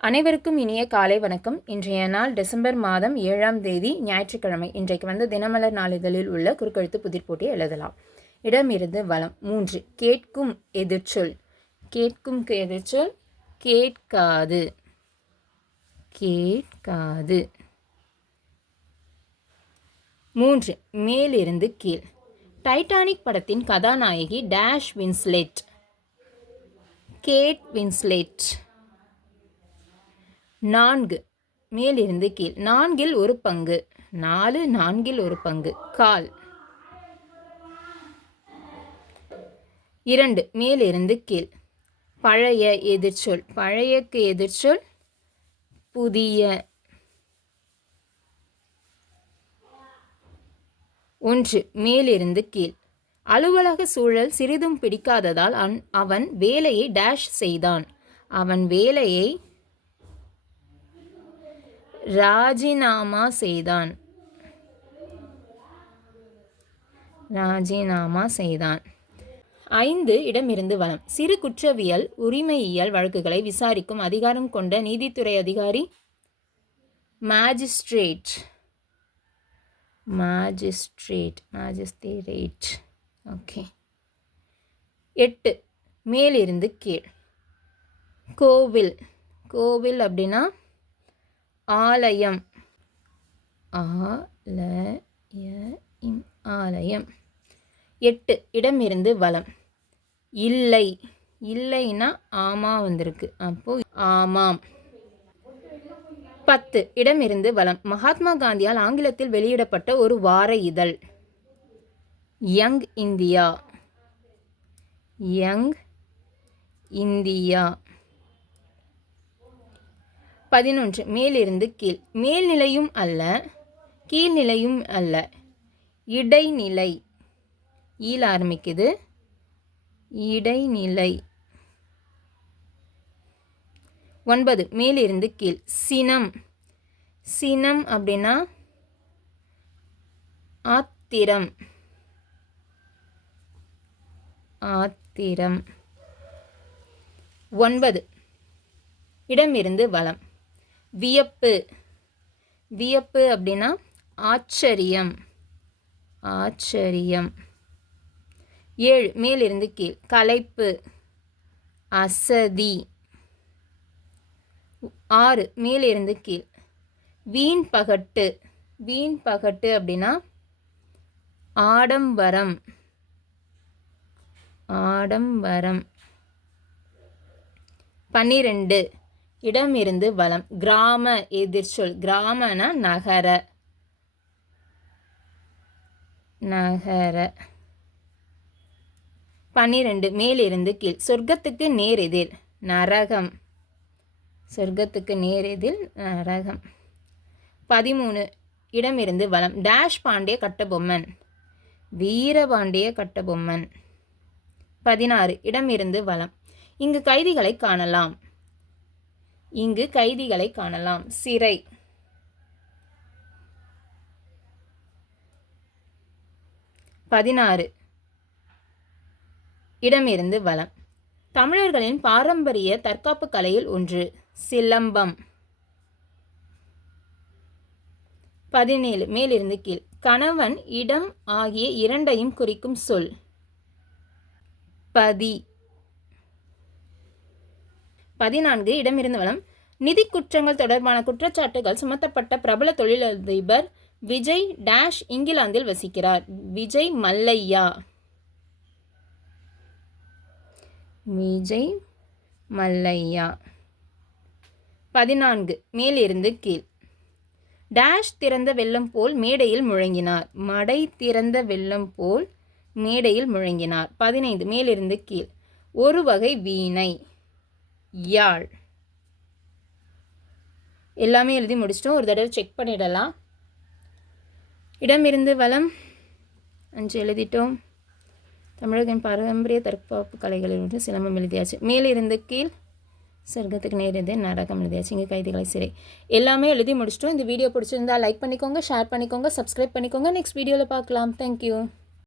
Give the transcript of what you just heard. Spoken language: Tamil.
அனைவருக்கும் இனிய காலை வணக்கம். இன்றைய நாள் டிசம்பர் மாதம் ஏழாம் தேதி ஞாயிற்றுக்கிழமை. இன்றைக்கு வந்து தினமலர் நாளிதழில் உள்ள குறுக்கெழுத்து புதிர் போட்டி எழுதலாம். இடமிருந்து வளம் மூன்று. கேட்கும் எதிர்ச்சொல். கேட்கும் எதிர்ச்சொல். கேட்காது. கேட்காது. மூன்று. மேலிருந்து கீழ். டைட்டானிக் படத்தின் கதாநாயகி டேஷ் வின்ஸ்லெட். Gate Winslet. நான்கு. மேலிருந்து கீழ். நான்கில் ஒரு பங்கு. நாலு நான்கில் ஒரு பங்கு. கால். இரண்டு. மேலிருந்து கீழ். பழைய எதிர்ச்சொல். பழையக்கு எதிர்ச்சொல். புதிய. ஒன்று. மேலிருந்து கீழ். அலுவலக சூழல் சிறிதும் பிடிக்காததால் அவன் வேலையை டேஷ் செய்தான். அவன் வேலையை ராஜினாமா செய்தான். ராஜினாமா செய்தான். ஐந்து இடமிருந்து வளம் சிறு குற்றவியல் உரிமையியல் வழக்குகளை விசாரிக்கும் அதிகாரம் கொண்ட நீதித்துறை அதிகாரி மேஜிஸ்ட்ரேட். Magistrate magistrate okay. எட்டு. மேலிருந்து கீழ். கோவில். கோவில் அப்படின்னா ஆலயம். ஆலயம் ஆலயம். எட்டு இடமிருந்து வளம் இல்லை. இல்லைன்னா ஆமா வந்திருக்கு. அப்போ ஆமாம். பத்து இடமிருந்து வளம் மகாத்மா காந்தியால் ஆங்கிலத்தில் வெளியிடப்பட்ட ஒரு வார இதழ். Young India. Young India. பதினொன்று. மேலிருந்து கீழ். மேல்நிலையும் அல்ல கீழ்நிலையும் அல்ல. இடைநிலை. ஈழ ஆரம்பிக்குது. இடைநிலை. ஒன்பது. மேலிருந்து கீழ். சினம். சினம் அப்படின்னா ஆத்திரம். ஆத்திரம். ஒன்பது. இடமிருந்து வளம். வியப்பு. வியப்பு அப்படின்னா ஆச்சரியம். ஆச்சரியம். ஏழு மேலிருந்து கீழ். கலைப்பு. அசதி. ஆறு மேலிருந்து கீழ். வீண் பகட்டு. வீண் பகட்டு அப்படின்னா ஆடம்பரம். ஆடம்பரம். பன்னிரெண்டு இடம் இருந்து வளம். கிராம எதிர்ச்சொல். கிராமனா நகர. நகர. பன்னிரெண்டு. மேலிருந்து கீழ். சொர்க்கத்துக்கு நேர் எதிர். நரகம். சொர்க்கத்துக்கு நேர் எதிர். நரகம். பதிமூணு. இடமிருந்து வளம். டேஷ் பாண்டிய கட்டபொம்மன். வீரபாண்டிய கட்டபொம்மன். பதினாறு. இடமிருந்து வளம். இங்கு கைதிகளை காணலாம். இங்கு கைதிகளை காணலாம். சிறை. பதினாறு. இடமிருந்து வளம் தமிழர்களின் பாரம்பரிய தற்காப்பு கலையில் ஒன்று சிலம்பம். பதினேழு. மேலிருந்து கீழ். கணவன் இடம் ஆகிய இரண்டையும் குறிக்கும் சொல். பதி. பதினான்கு இடமிருந்து வளம் நிதி குற்றங்கள் தொடர்பான குற்றச்சாட்டுகள் சுமத்தப்பட்ட பிரபல தொழிலதிபர் விஜய் டேஷ் இங்கிலாந்தில் வசிக்கிறார். விஜய் மல்லையா? விஜய் மல்லையா? பதினான்கு மேலிருந்து கீழ். டேஷ் திறந்த வெள்ளம் போல் மேடையில் முழங்கினார். மடை திறந்த வெள்ளம் போல் மேடையில் முழங்கினார். பதினைந்து மேலிருந்து கீழ். ஒரு வகை வீணை. யாழ். எல்லாமே எழுதி முடிச்சிட்டோம். ஒரு தடவை செக் பண்ணிடலாம். இடமிருந்து வளம் அஞ்சு எழுதிட்டோம். தமிழகத்தின் பாரம்பரிய தற்காப்பு கலைகளில் ஒன்று சிலம்பம் எழுதியாச்சு. மேலிருந்து கீழ் சொர்க்கத்துக்கு நேரது நாடகம் எழுதியாச்சு. இங்கே கைதிகளை சிறை. எல்லாமே எழுதி முடிச்சிட்டோம். இந்த வீடியோ பிடிச்சிருந்தா லைக் பண்ணிக்கோங்க ஷேர் பண்ணிக்கோங்க சப்ஸ்கிரைப் பண்ணிக்கோங்க. நெக்ஸ்ட் வீடியோவில் பார்க்கலாம். தேங்க்யூ